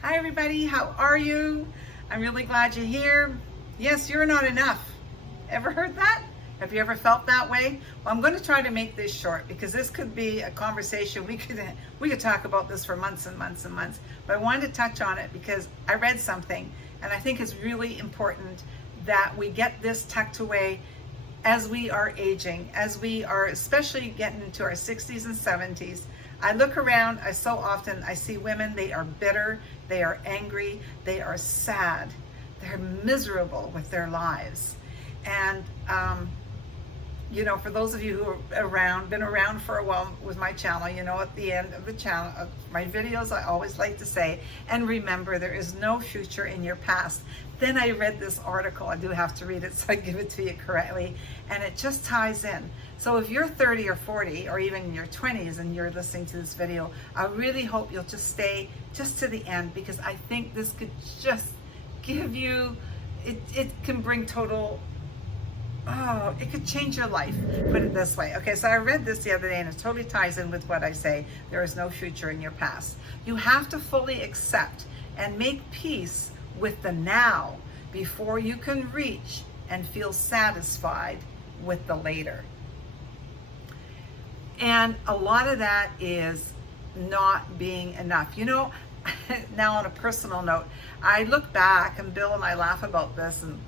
Hi everybody, how are you? I'm really glad you're here. Yes, you're not enough. Ever heard that? Have you ever felt that way? Well, I'm going to try to make this short because this could be a conversation. We could talk about this for months and months and months. But I wanted to touch on it because I read something and I think it's really important that we get this tucked away as we are aging, as we are especially getting into our 60s and 70s. I look around, I see women, they are bitter, they are angry, they are sad, they're miserable with their lives. And, for those of you who are been around for a while with my channel, at the end of the channel, of my videos, I always like to say, and remember, there is no future in your past. Then I read this article, I do have to read it so I give it to you correctly, and it just ties in. So if you're 30 or 40 or even in your 20s and you're listening to this video, I really hope you'll just stay just to the end, because I think this could just give you, it can bring total, it could change your life, put it this way. Okay, so I read this the other day and it totally ties in with what I say. There is no future in your past. You have to fully accept and make peace with the now before you can reach and feel satisfied with the later. And a lot of that is not being enough. Now on a personal note, I look back, and Bill and I laugh about this, and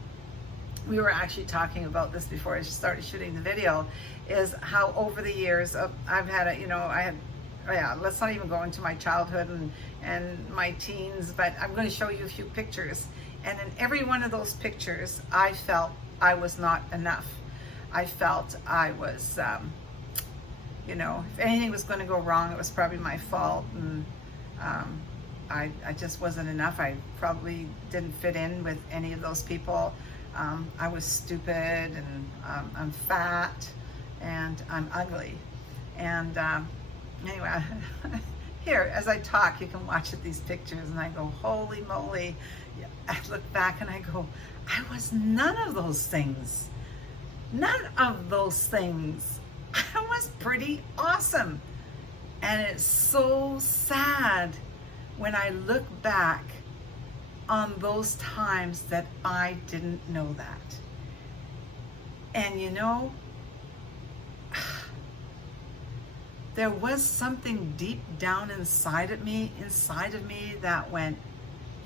we were actually talking about this before I started shooting the video, is how over the years I've had let's not even go into my childhood and my teens, but I'm going to show you a few pictures. And in every one of those pictures, I felt I was not enough. I felt I was, if anything was going to go wrong, it was probably my fault. And I just wasn't enough. I probably didn't fit in with any of those people. I was stupid, and I'm fat, and I'm ugly. And anyway, here, as I talk, you can watch these pictures, and I go, holy moly. I look back and I go, I was none of those things. None of those things. I was pretty awesome. And it's so sad when I look back on those times that I didn't know that. And there was something deep down inside of me that went,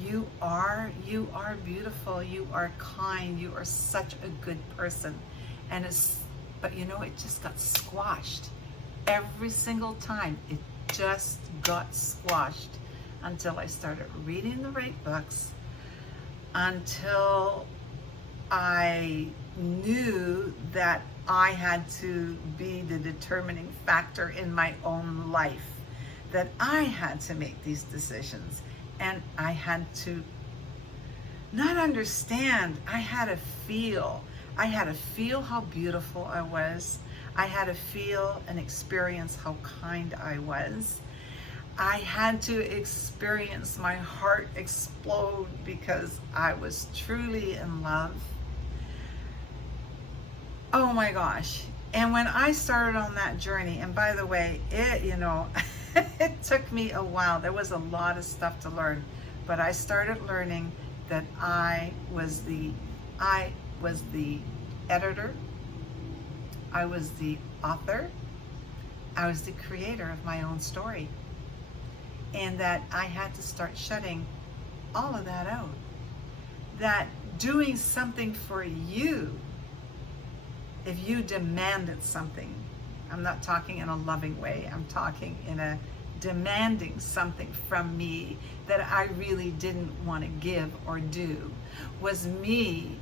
you are beautiful, you are kind, you are such a good person. But it just got squashed. Every single time, it just got squashed until I started reading the right books, until I knew that I had to be the determining factor in my own life, that I had to make these decisions, and I had to not understand, I had to feel how beautiful I was. I had to feel and experience how kind I was. I had to experience my heart explode because I was truly in love. Oh my gosh. And when I started on that journey, and by the way, it took me a while. There was a lot of stuff to learn, but I started learning that I was the editor, I was the author, I was the creator of my own story, and that I had to start shutting all of that out. That doing something for you, if you demanded something, I'm not talking in a loving way, I'm talking in a demanding something from me that I really didn't want to give or do, was me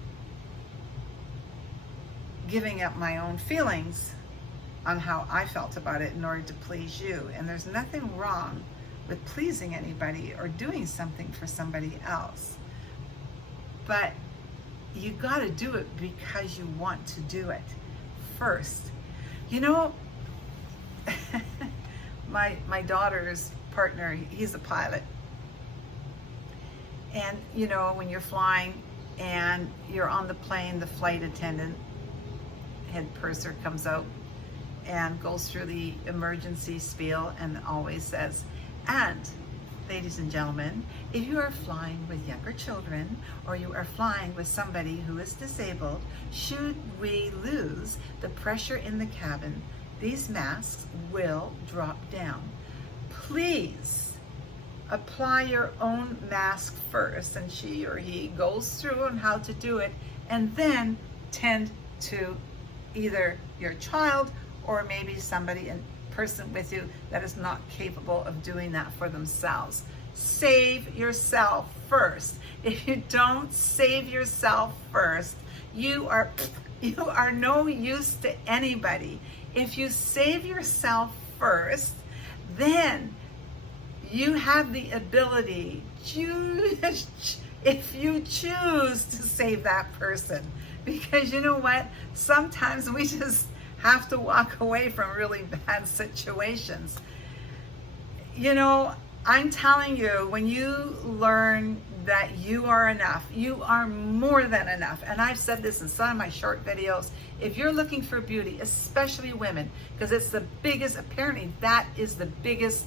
giving up my own feelings on how I felt about it in order to please you. And there's nothing wrong with pleasing anybody or doing something for somebody else, but you got to do it because you want to do it first. My daughter's partner, he's a pilot, and when you're flying and you're on the plane, the flight attendant, head purser, comes out and goes through the emergency spiel and always says, and ladies and gentlemen, if you are flying with younger children or you are flying with somebody who is disabled, should we lose the pressure in the cabin, these masks will drop down. Please apply your own mask first, and she or he goes through on how to do it, and then tend to either your child or maybe somebody in person with you that is not capable of doing that for themselves. Save yourself first. If you don't save yourself first, you are no use to anybody. If you save yourself first, then you have the ability, if you choose to save that person. Because you know what? Sometimes we just have to walk away from really bad situations. You know, I'm telling you, when you learn that you are enough, you are more than enough. And I've said this in some of my short videos. If you're looking for beauty, especially women, because it's the biggest, apparently that is the biggest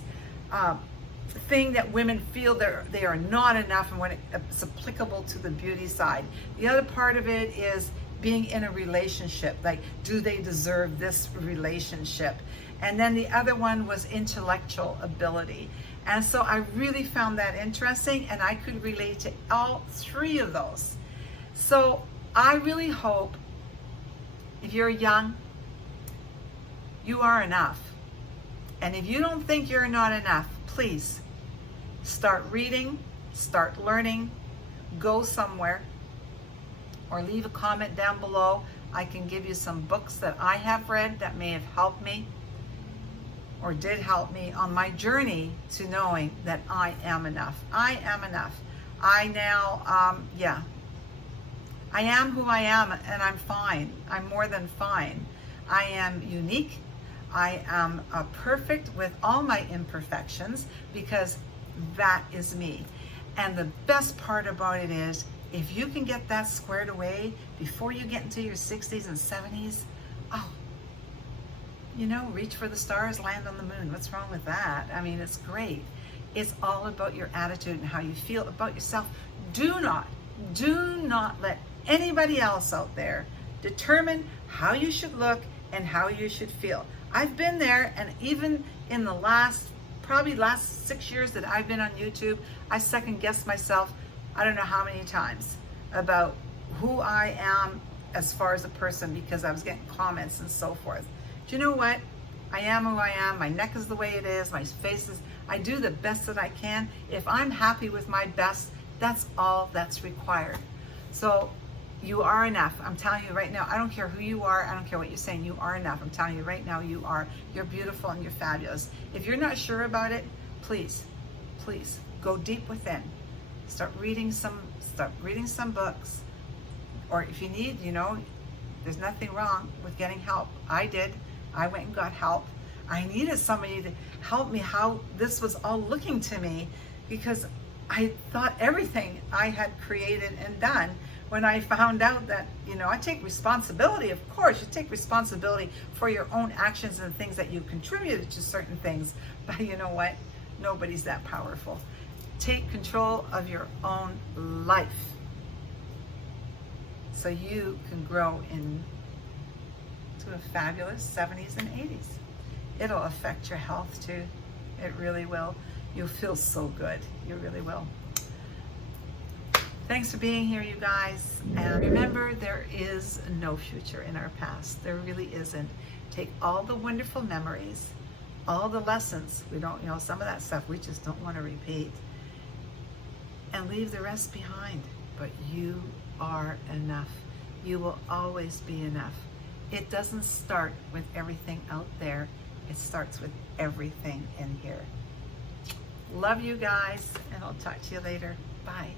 thing that women feel they are not enough, and when it's applicable to the beauty side. The other part of it is being in a relationship, like, do they deserve this relationship? And then the other one was intellectual ability. And so I really found that interesting, and I could relate to all three of those. So I really hope, if you're young, you are enough. And if you don't think you're not enough, please start reading, start learning, go somewhere, or leave a comment down below. I can give you some books that I have read that may have helped me or did help me on my journey to knowing that I am enough. I am enough. I now, I am who I am, and I'm fine. I'm more than fine. I am unique. I am perfect with all my imperfections, because that is me. And the best part about it is, if you can get that squared away before you get into your 60s and 70s, oh, you know, reach for the stars, land on the moon. What's wrong with that? I mean, it's great. It's all about your attitude and how you feel about yourself. Do not let anybody else out there determine how you should look and how you should feel. I've been there, and even in the probably last 6 years that I've been on YouTube, I second guessed myself I don't know how many times about who I am as far as a person, because I was getting comments and so forth. Do you know what? I am who I am. My neck is the way it is. My face is, I do the best that I can. If I'm happy with my best, that's all that's required. So you are enough. I'm telling you right now, I don't care who you are. I don't care what you're saying. You are enough. I'm telling you right now, you are. You're beautiful and you're fabulous. If you're not sure about it, please go deep within. Start reading some books. Or if you need, you know, there's nothing wrong with getting help. I did. I went and got help. I needed somebody to help me how this was all looking to me, because I thought everything I had created and done, when I found out that, you know, I take responsibility. Of course, you take responsibility for your own actions and things that you contributed to certain things. But you know what? Nobody's that powerful. Take control of your own life so you can grow into a fabulous 70s and 80s. It'll affect your health too. It really will. You'll feel so good. You really will. Thanks for being here, you guys. And remember, there is no future in our past. There really isn't. Take all the wonderful memories, all the lessons. We don't, you know, some of that stuff we just don't want to repeat, and leave the rest behind. But you are enough. You will always be enough. It doesn't start with everything out there. It starts with everything in here. Love you guys, and I'll talk to you later. Bye.